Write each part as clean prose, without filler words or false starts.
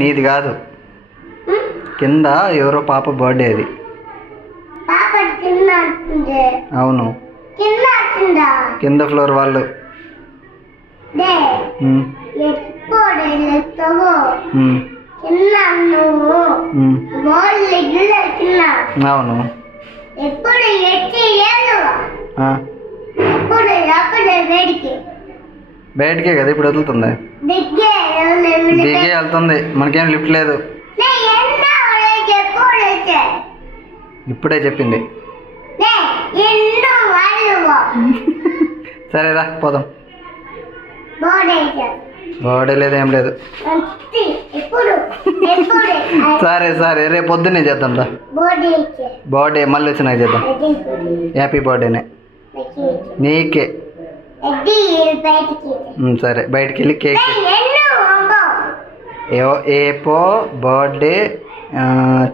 నీది కాదు. కింద ఎవరో పాప బర్త్డే అది. అవును, కింద ఫ్లోర్ వాళ్ళు. అవును, బయటికే కదా ఇప్పుడు వదులుతుంది. దిగే వెళ్తుంది, మనకేం లిఫ్ట్ లేదు. ఇప్పుడే చెప్పింది. సరేరా పోదాం. బర్త్డే లేదు, ఏం లేదు. సరే సరే, రేపు పొద్దున్నే చేద్దాం రా. బర్త్డే మళ్ళీ వచ్చినాక చేద్దాం. హ్యాపీ బర్త్డేనే నీకే. సరే బయటికి వెళ్ళి కేక్ ఏపో బర్త్డే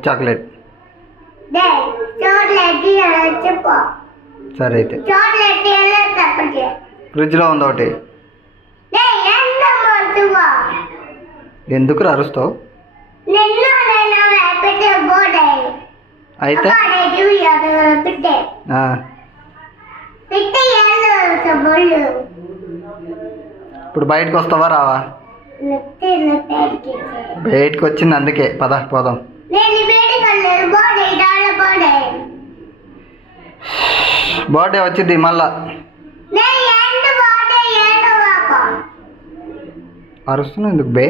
చాక్లెట్. సరే అయితే ఫ్రిడ్జ్లో ఉంది ఒకటి. ఎందుకు అరుస్తావు? అయితే ఇప్పుడు బయటకు వస్తావా రావా? బయటకు వచ్చింది అందుకే పద పోదాం. బర్త్డే వచ్చింది మళ్ళా. అరుస్తున్నావు ఎందుకు బే?